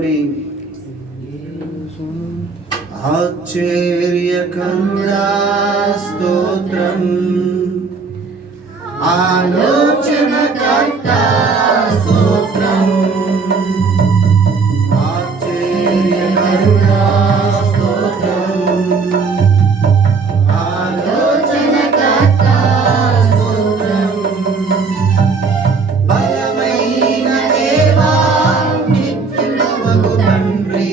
పాడుకొని ఆశ్చర్యకరుడా స్తోత్రం, ఆలోచనకర్త స్తోత్రం, ఆశ్చర్యకరుడా స్తోత్రం, ఆలోచనకర్త స్తోత్రం, బలమైన దేవా నిత్యుడవగు తండ్రి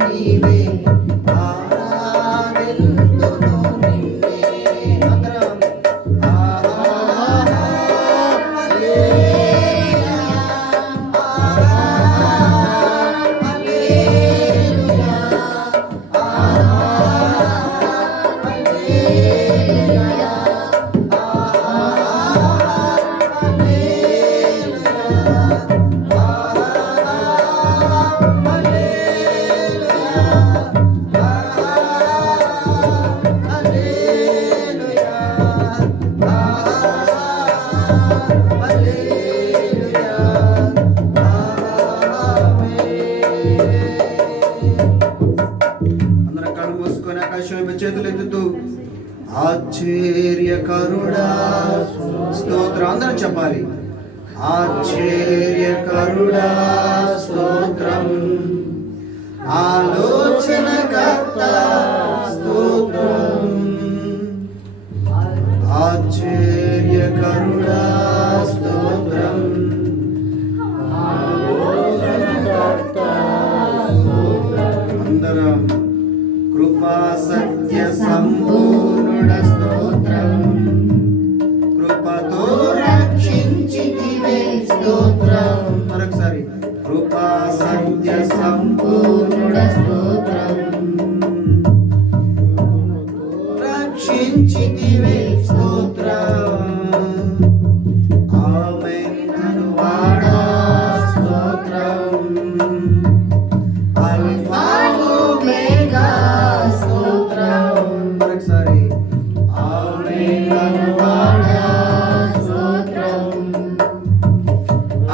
నీవే ఆరాధింతును పరుగెత్తుతూ ఆశ్చర్యకరుడా స్తోత్రం. అందరం చెప్పాలి. ఆశ్చర్యకరుడా స్తోత్రం, ఆలోచనకర్త స్తోత్రం, ఆశ్చర్యకరుడా స్తోత్రం, ఆలోచనకర్త స్తోత్రం. అందరం కృపా సత్య సంపూర్ణ స్తోత్రం, కృపతో రక్షించితివే స్తోత్రం. మరొకసారి కృపా సత్య సంపూర్ణ స్తోత్రం, రక్షించితివే స్తోత్రం. ఆమేన్ అనువాడా స్తోత్రం, అల్ఫా ఒమేగా స్తోత్రం. మరొకసారి ఆమేన్ అనువాడా స్తోత్రం,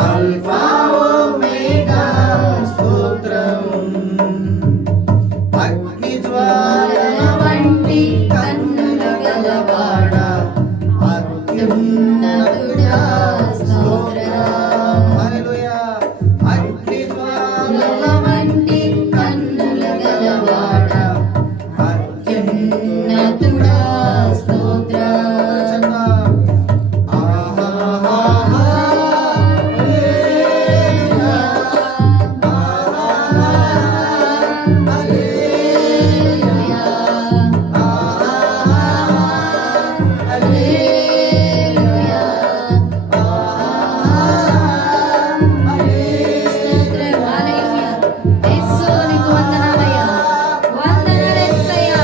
అల్ఫా ఒమేగా స్తోత్రం. అగ్ని జ్వాలల వంటి కన్నులు గలవాడా, అత్యున్నతుడా స్తోత్రం. హల్లెలూయా. అగ్ని జ్వాలల వంటి కన్నులు గలవాడా, అత్యున్నతుడా స్తోత్రం. ఆహాహా హల్లెలూయా, ఆహాహా హల్లెలూయా, ఆహాహా హల్లెలూయా, ఆహాహా స్తోత్రం. హల్లెలూయా. యేసు నీకు వందనాలయ్యా. వందనాలు యేసయ్యా.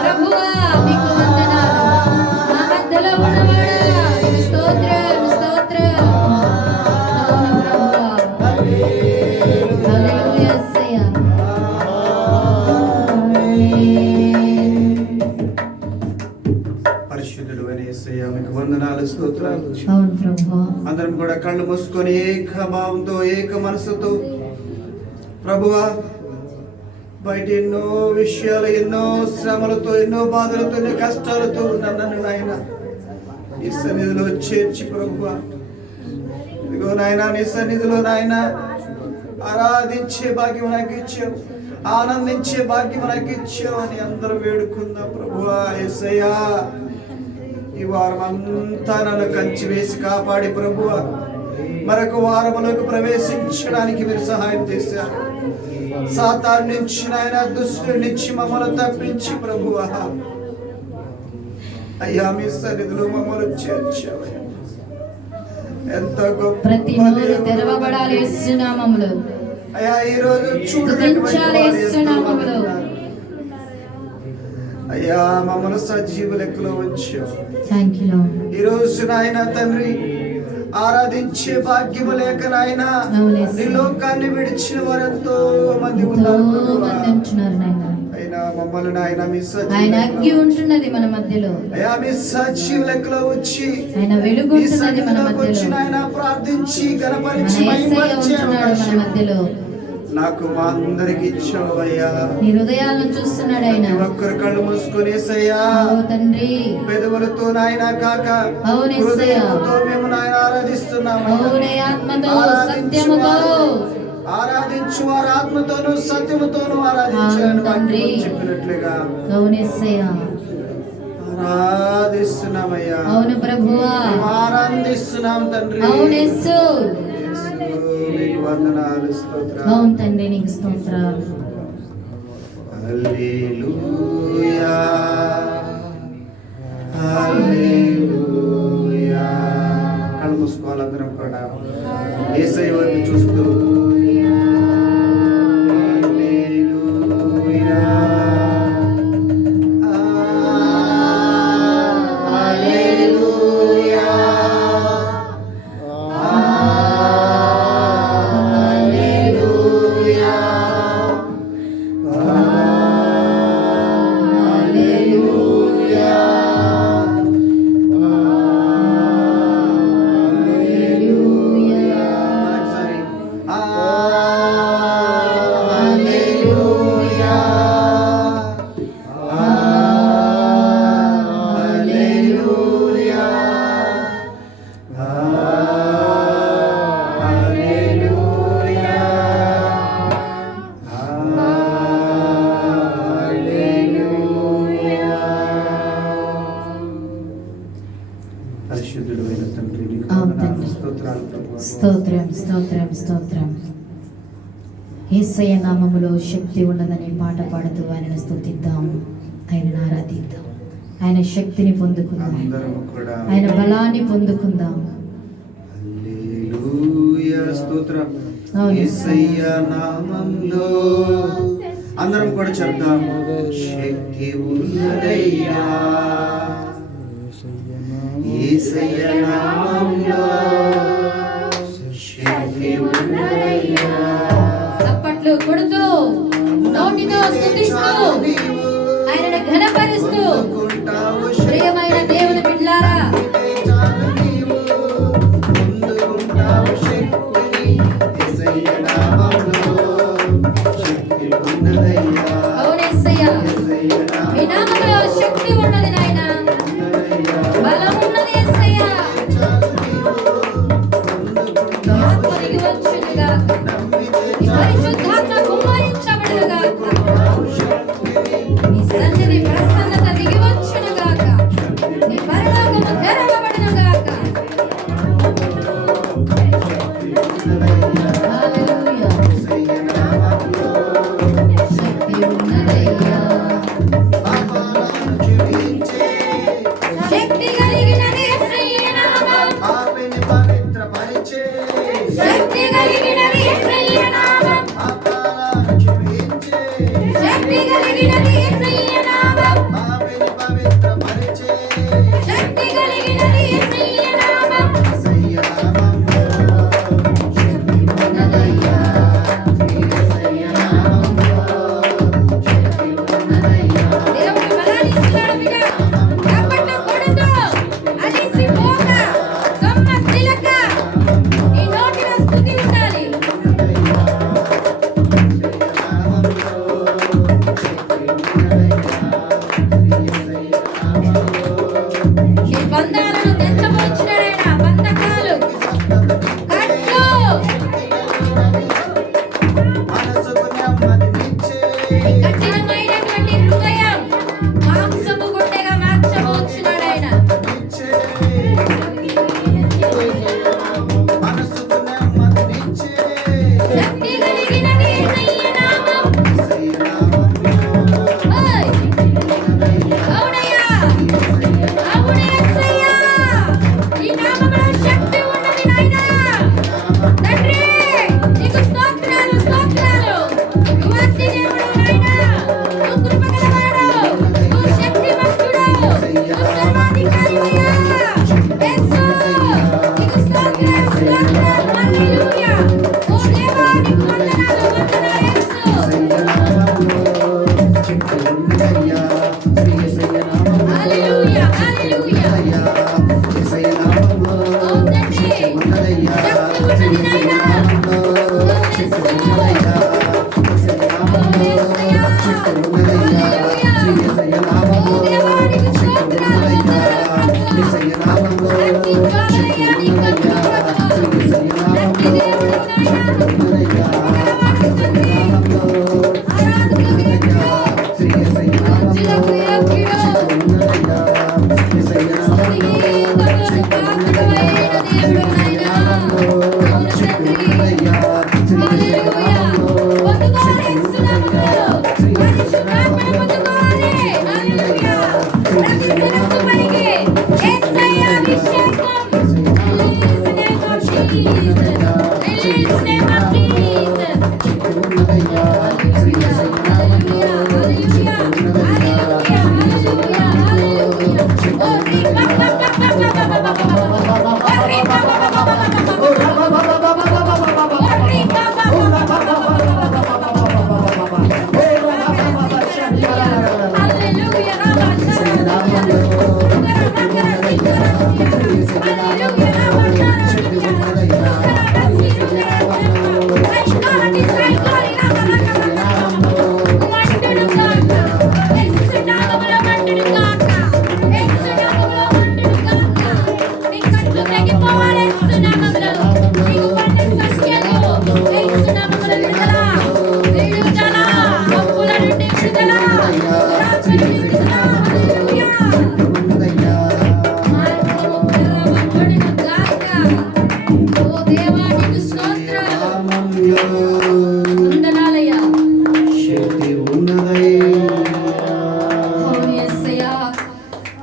ప్రభువా మీకు వందనాలు. మా మధ్యలో ఉన్నవాడా నీకు స్తోత్రం, స్తోత్రం. అవును ప్రభువా. హల్లెలూయా యేసయ్యా. పరిశుద్ధుడు అనే యేసయ్య మీకు వందనాలు, స్తోత్రాలు. అవును ప్రభువా. అందరం కూడా కళ్ళు మూసుకొని ఏక భావంతో ఏక మనసుతో ప్రభువా, బయట ఎన్నో విషయాలు, ఎన్నో శ్రమలతో, ఎన్నో బాధలతో, ఎన్నో కష్టాలతో ఉన్న నన్ను నాయన నీ సన్నిధిలో చేర్చి ప్రభువా, ఇదిగో నాయన నీ సన్నిధిలో నాయన ఆరాధించే భాగ్యం నాకు ఇచ్చావు, ఆనందించే భాగ్యం నాకు ఇచ్చావు అని అందరూ వేడుకుందాం ప్రభువా. యేసయ్యా, ఈ వారం అంతా నన్ను కంచి వేసి కాపాడి ప్రభువా, మరొక వారములకు ప్రవేశించడానికి మీరు సహాయం చేశారు. సాతాను నుంచి నాయన, దుష్టుడి నుంచి మమ్మల్ని తప్పించి ప్రభువా, అయ్యా మీ సన్నిధిలో మమ్మల్ని చేర్చావయ్యా. ఎంత గొప్ప ప్రతి నోరు దేవుడు. తెరవబడాలి యేసు నామములో. అయ్యా ఈ రోజు స్తుతించాలి యేసు నామములో. అయ్యా మమ్మల్ని సజీవ లెక్కలో ఉంచావు. Thank you lord. ఈ రోజు నాయన తండ్రి, ఆరాధించే భాగ్యము లేక నాయన అవును యేసు. నీ లోకాన్ని విడిచిన వారు ఎంతో మంది ఎంతో ఉన్నారు మంది ప్రభువా. ఉంటున్నారు నాయన. అయినా మమ్మల్ని నాయన మీ ఆయన సజీవ అగ్గి ఉంటున్నది మన మధ్యలో. అయ్యా మీ సజీవ లెక్కలో వచ్చి ఆయన వెలుగు ఈ ఉంటున్నది మన సన్నిధిలోకి వచ్చి మధ్యలో. నాయన ప్రార్థించి మన గణపరిచి యేసయ్య మహిమపరిచే ఉంటున్నాడు మన అవకాశం మధ్యలో. నాకు మా అందరికి ఇచ్చావయ్యా. నీ హృదయాలను చూస్తున్నాడు ఆయన. ప్రతి ఒక్కరు కళ్ళు మూసుకొని యేసయ్యా, ఓ తండ్రి, పెదవులతో నాయన కాక అవును యేసయ్యా. హృదయంతో మేము నాయన ఆరాధిస్తున్నాము. అవునే ఆత్మతో సత్యముతో. ఆరాధించు వారు ఆత్మతోను సత్యముతోను ఆరాధించాలని అవును తండ్రి. వాక్యం చెప్పినట్లుగా అవును యేసయ్యా. ఆరాధిస్తున్నామయ్యా. అవును ప్రభువా. మేము ఆనందిస్తున్నాం తండ్రి. అవును యేసు. యేసు, మీకు వందనాలు, స్తోత్రాలు. అవును తండ్రి, నీకు స్తోత్రాలు. హల్లెలూయా, హల్లెలూయా. కళ్ళు మూసుకోవాలి అందరం కూడా యేసయ్య వైపు చూస్తూ. హల్లెలూయా, హల్లెలూయా, హల్లెలూయా, హల్లెలూయా. స్తోత్రం స్తోత్రం స్తోత్రం. యేసయ్య నామములో శక్తి ఉన్నదనే పాట పాడుతూ ఆయనను స్తుతిద్దాం, ఆయనను ఆరాధిద్దాం, ఆయన శక్తిని పొందుకుందాం, అందరము కూడా ఆయన బలాన్ని పొందుకుందాం. హల్లెలూయా స్తోత్రం. అవును. యేసయ్య నామములో అందరం కూడా చెప్తాం, శక్తి ఉన్నదయ్యా. యేసయ్య నామములో శక్తి ఉన్నదయ్యా. చప్పట్లు కొడుతూ నోటితో స్తుతిస్తూ ఆయనను ఘనపరుస్తూ ప్రియమైన దేవుని బిడ్డలారా, అవును యేసయ్య, మీ నామములో శక్తి ఉన్నది నాయన, బలం ఉన్నది యేసయ్య. ఆత్మ దిగి వచ్చునుగా, పరిశుద్ధాత్మ కుమ్మరించబడునుగా.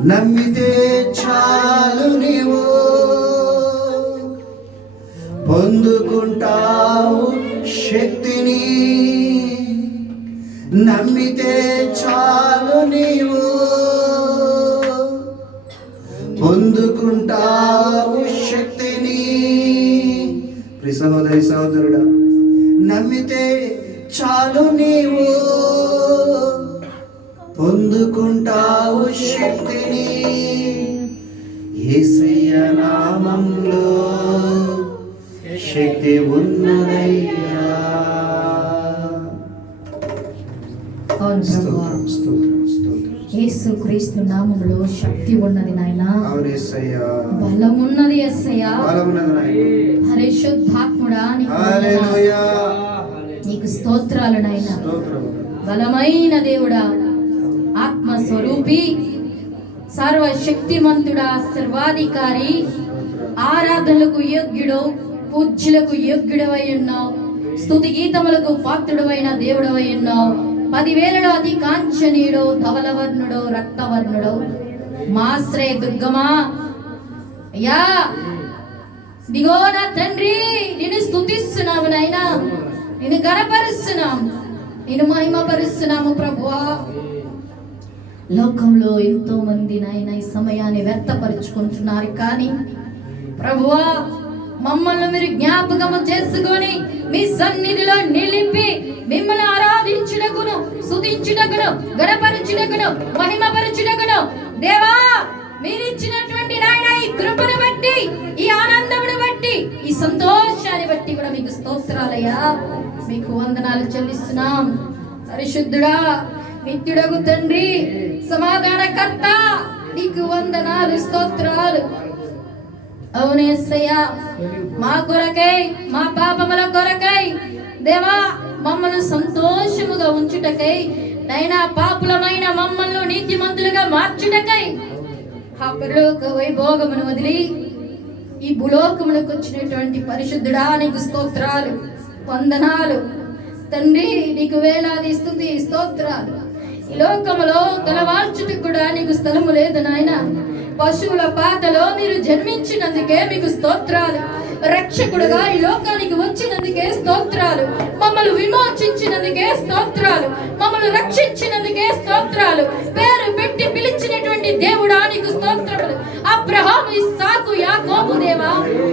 నమ్మితే చాలు నీవు పొందుకుంటావు శక్తిని. నమ్మితే చాలు నీవు పొందుకుంటావు శక్తిని. ప్రియ సహోదరి సహోదరుడా, నమ్మితే చాలు నీవు పొందుకుంటావు శక్తిని. యేసయ్య నామములో శక్తి ఉన్నదయ్యా. అవును ప్రభువా, యేసు క్రీస్తు నామములో శక్తి ఉన్నది నాయనా. అవును యేసయ్యా, బలం ఉన్నది యేసయ్యా. బలం ఉన్నది నాయనా. పరిశుద్ధాత్ముడా హల్లెలూయా, నీకు స్తోత్రాలు నాయనా. స్తోత్రం. బలమైన దేవుడా, ఆత్మ స్వరూపి, సర్వశక్తిమంతుడా, సర్వాధికారి, ఆరాధనలకు యోగ్యుడు, పూజ్యులకు యోగ్యుడవై ఉన్నావు. స్తుతి గీతములకు పాత్రుడవైన దేవుడవై ఉన్నావు. 10,000లో అతి కాంచనీయుడు, ధవలవర్ణుడు, రక్తవర్ణుడు, మా ఆశ్రయ దుర్గమా. అయ్యా దిగో నా తండ్రి, నిన్ను స్తుతిస్తున్నాము నాయనా, నిన్ను గణపరుస్తున్నాము, నిన్ను మహిమపరుస్తున్నాము ప్రభువా. లోకంలో ఎంతో మంది నాయన ఈ సమయాన్ని వ్యర్థపరుచుకుంటున్నారు, కానీ ప్రభువా మమ్మల్ని మీరు జ్ఞాపకము చేసుకొని మీ సన్నిధిలో నిలిపి మిమ్మల్ని ఆరాధించుటకును, స్తుతించుటకును, గణపరచుటకును, మహిమపరచుటకును దేవా మీరిచ్చినటువంటి నాయన ఈ కృపను బట్టి, ఈ ఆనందమును బట్టి, ఈ సంతోషాన్ని బట్టి కూడా మీకు స్తోత్రాలయ్యా. మీకు వందనాలు చెల్లిస్తున్నాం. పరిశుద్ధుడా, నిత్యుడగు తండ్రి, సమాధానకర్త, నీకు వందనాలు, స్తోత్రాలు. అవునేసయ్యా, మా కొరకై, మా పాపముల కొరకై దేవా మమ్మల్ని సంతోషముగా ఉంచుటకై, నైనా పాపులమైన మమ్మల్ని నీతిమంతులుగా మార్చుటకై ఆ పరలోక వైభోగమును వదిలి ఈ భూలోకములకు వచ్చినటువంటి పరిశుద్ధుడా, నీకు స్తోత్రాలు, వందనాలు తండ్రి. నీకు వేలాది స్తుతి స్తోత్రాలు. ఈ లోకములో తలవాల్చుటకు కూడా నీకు స్థలము లేదు నాయన. పశువుల పాకలో మీరు జన్మించినందుకే మీకు స్తోత్రాలు. రక్షకుడుగా ఈ లోకానికి వచ్చినందుకే స్తోత్రాలు. మమ్మల్ని విమోచించినందుకే స్తోత్రాలు. మమ్మల్ని రక్షించినందుకే స్తోత్రాలు. పేరు పెట్టి పిలిచినటువంటి దేవుడా నీకు స్తోత్రములు. అబ్రహాము, ఇస్సాకు, యాకోబు దేవా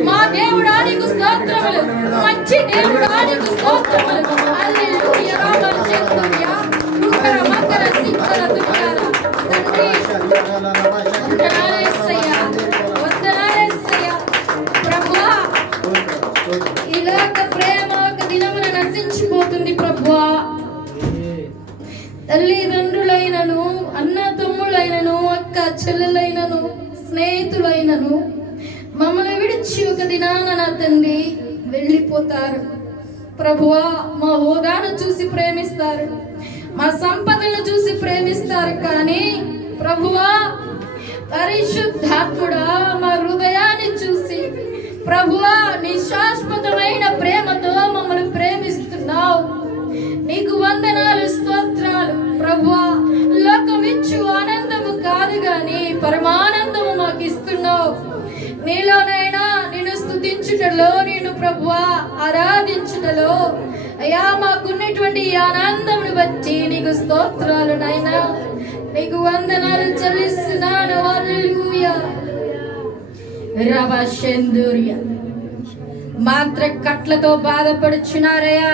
మా దేవుడా నీకు స్తోత్రములు. మంచి దేవుడా నీకు స్తోత్రములు. హల్లెలూయా, రామచంద్రుయా, రుకర మకర సిక్కల దుర్గాల తండ్రి, వందనాలేసయ్యా, వందనాలేసయ్యా. ప్రభువా ఈ లోక ప్రేమ ఒక దినమున నశించిపోతుంది ప్రభువా. తల్లిదండ్రులైనను, అన్న తమ్ముళ్ళైనను, అక్క చెల్లెలైనను, స్నేహితులైనను మమ్మల్ని విడిచి ఒక దినాన నా తండ్రి వెళ్ళిపోతారు ప్రభువా. మా హోదాను చూసి ప్రేమిస్తారు, మా సంపదలను చూసి ప్రేమిస్తారు, కానీ ప్రభువా పరిశుద్ధాత్ముడా మా హృదయాన్ని చూసి ప్రభువా నీ శాశ్వతమైన ప్రేమతో మమ్మల్ని ప్రేమిస్తున్నావు. నీకు వందనాలు, స్తోత్రాలు ప్రభువా. లోకమిచ్చు ఆనందము కాదు గాని పరమానందము మాకు ఇస్తున్నావు. నీలోనైనా నిన్ను స్తుతించుటలో, నేను ప్రభువా ఆరాధించుటలో అయ్యా మాకున్నటువంటి ఈ ఆనందమును బట్టి నీకు స్తోత్రాలు నాయనా. నీకు వందనాలు చెల్లిస్తున్నాను. హల్లెలూయా. రవశందుర్య మాత్ర కట్లతో బాధపడుచున్నారయ్యా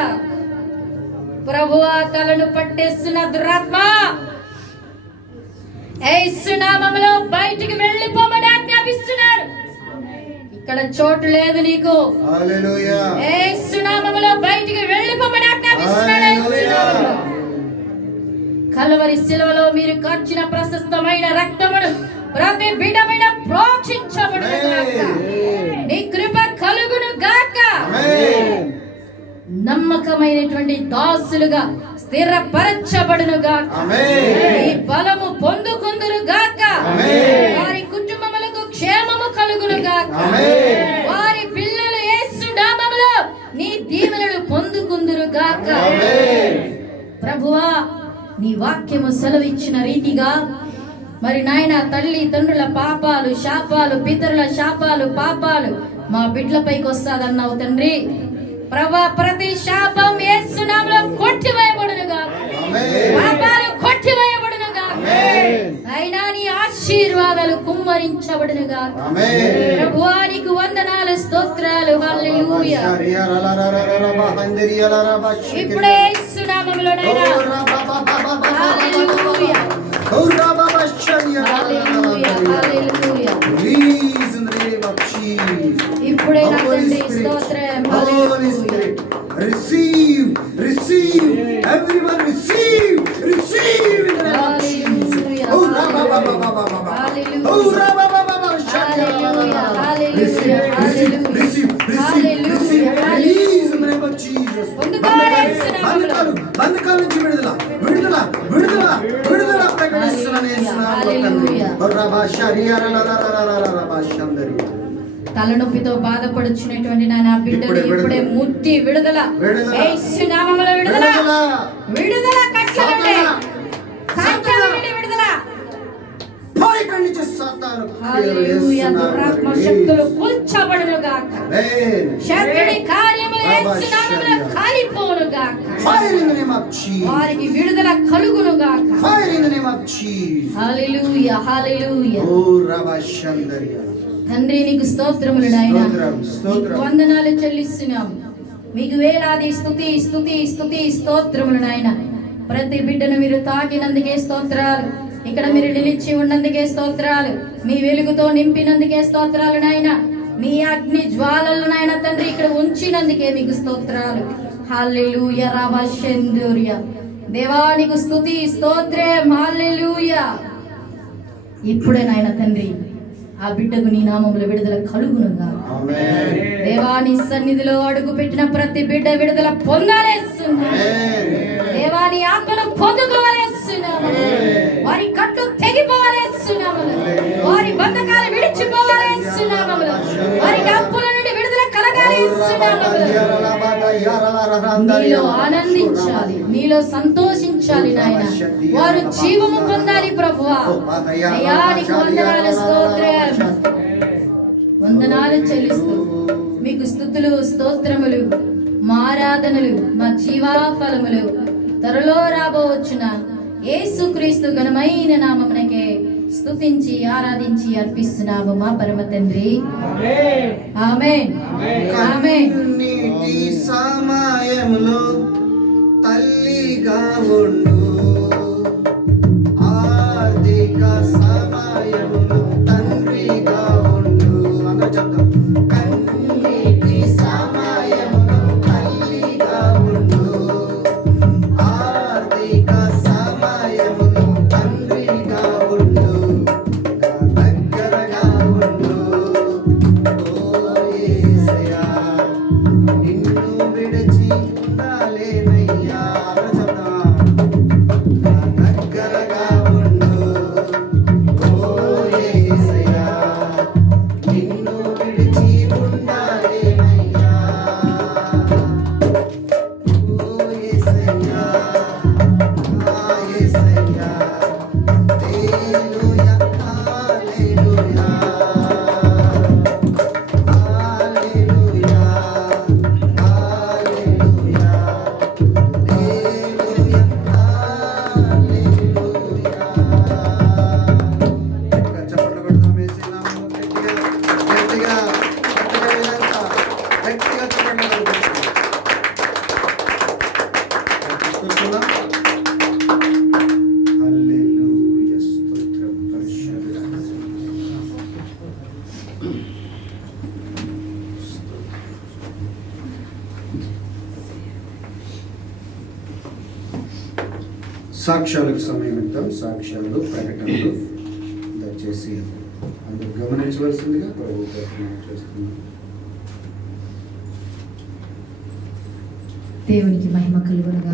ప్రభువా. తలను పట్టేస్తున్న దురాత్మ యేసు నామములో బయటికి వెళ్ళిపోమని ఆజ్ఞాపిస్తున్నాడు. ఇక్కడ చోటు లేదు నీకు. హల్లెలూయా. యేసు నామములో బయటికి వెళ్ళిపోమని ఆజ్ఞాపిస్తున్నాడు. కల్వరి శిలువలో మీరు కార్చిన ప్రశస్తమైన రక్తమును ప్రతి బిడ్డ మీద ప్రోక్షించబడును గాక. నీ కృప కలుగును గాక. నమ్మకమైనటువంటి దాసులుగా స్థిరపరచబడును గాక. నీ బలము పొందుకుందురు గాక. వారి కుటుంబములకు క్షేమము కలుగును గాక. వారి పిల్లలు యేసు నామములో నీ దీవెనలు పొందుకుందురు గాక. ప్రభువా నీ వాక్యము సెలవిచ్చిన రీతిగా మరి నాయన తల్లి తండ్రుల పాపాలు, శాపాలు, పితరుల శాపాలు, పాపాలు మా బిడ్డలపైకి వస్తాదన్నావు తండ్రి. ప్రభా, ప్రతి శాపం యేసు నామములో కొట్టివేయబడునుగా, పాపాలు కొట్టివేయబడునుగా, అయినా నీ ఆశీర్వాదాలు కుమ్మరించబడునుగా. ప్రభువా, నీకు వందనాలు, స్తోత్రాలు. హల్లెలూయా. ఇప్పుడే యేసు నామములో నాయనా, హల్లెలూయా, హల్లెలూయా, హల్లెలూయా. ఇప్పుడే నా తండ్రి స్తోత్రం. హల్లెలూయా. Receive, receive, everyone receive, receive in the name of Jesus. Oh, Rabba, Baba, Baba, Baba. Oh, Rabba, Baba, Baba. Receive, receive, receive, receive, receive. Release in the name of Jesus. బంధకాల నుంచి విడుదల, విడుదల, విడుదల, విడుదల ప్రకటిస్తున్నాను యేసునామములో. రబా శరీర రబా శందరి. తలనొప్పితో బాధపడుచున్నటువంటి నా బిడ్డలు ఇప్పుడే ముట్టి విడుదల, యేసు నామములో విడుదల, విడుదల, కట్ల నుండి, సాతాను నుండి విడుదల. పైకి నుంచి సాతాను హల్లెలూయా. దురాత్మ శక్తులు కూల్చబడును గాక. శత్రుని కార్యములు యేసు నామములో కాలిపోవును గాక. Fire in the name of Jesus. వారికి విడుదల కలుగును గాక. Fire in the name of Jesus. హల్లెలూయా, హల్లెలూయా. ఓ రబా శందరి. తండ్రి, నీకు స్తోత్రములు నాయనా. స్తోత్రం. వందనాలు చెల్లిస్తున్నాం. మీకు వేలాది స్తుతి, స్తుతి, స్తుతి, స్తోత్రములు నాయనా. ప్రతి బిడ్డను మీరు తాకినందుకే స్తోత్రాలు. ఇక్కడ మీరు నిలిచి ఉన్నందుకే స్తోత్రాలు. మీ వెలుగుతో నింపినందుకే స్తోత్రాలు నాయనా. మీ అగ్ని జ్వాలలు నాయన తండ్రి ఇక్కడ ఉంచినందుకే మీకు స్తోత్రాలు. హల్లెలూయా. రబా శందూరియా. దేవా, నీకు స్తుతి, స్తోత్రం. హల్లెలూయా. ఇప్పుడే నాయన తండ్రి ఆ బిడ్డకు నీ నామములో విడుదల కలుగునుగా. దేవా, నీ సన్నిధిలో అడుగు పెట్టిన ప్రతి బిడ్డ విడుదల పొందాలేస్తున్నా. దేవా, నీ ఆత్మను పొందుకోవాలేస్తున్నాము. వారి కట్లు తెగిపోవాలేస్తున్నాము. వారి బంధకాలు విడిచిపోవాలేస్తున్నాము. వారికి అప్పుల నుండి విడుదల కలగాలేస్తున్నాము. నీలో ఆనందించాలి, నీలో సంతోషించాలి నాయన. వారు జీవము పొందాలి ప్రభువా. అయ్యా, నీకు వందనాలు, స్తోత్రం. వందనాలు చెల్లిస్తూ మీకు స్తుతులు, స్తోత్రములు, మా ఆరాధనలు, మా జీవాఫలములు త్వరలో రాబోవచ్చున యేసుక్రీస్తు ఘనమైన నామమునకే స్తుతించి ఆరాధించి అర్పిస్తున్నాము మా పరమ తండ్రి. ఆమేన్, ఆమేన్. కన్నీటి సమయంలో తల్లిగా ఉండు, ఆర్థిక సమయంలో తండ్రిగా ఉండు. అందరూ చెప్తాం. కన్నీటి సమయంలో తల్లిగా ఉండు, ఆర్థిక సమయంలో తండ్రిగా ఉండు, దగ్గరగా ఉండు. ఓ యేసయ్యా, నిన్ను విడిచి ఉండలేనయ్యా. దగ్గరగా ఉండు. ఓ యేసయ్యా, నిన్ను విడిచి ఉండలేనయ్యా. ఓ యేసయ్యా, ఆ యేసయ్యా. హల్లెలూయా, హల్లెలూయా, హల్లెలూయా, హల్లెలూయా, హల్లెలూయా, హల్లెలూయా. చప్పట్లు కొడదాం యేసునామములో. గట్టిగా, గట్టిగా, గట్టిగా వీళ్ళంతా గట్టిగా చప్పట్లు కొడదాం. కూర్చుందాం. హల్లెలూయా, స్తోత్రం, పరిశుద్ధ. సాక్ష్యాలకు సమయం ఇద్దాం. సాక్ష్యాలు, ప్రకటనలు దయచేసి అందరూ గమనించవలసిందిగా ప్రభు ప్రార్థన చేస్తున్నాం. దేవునికి మహిమ కలుగునుగా.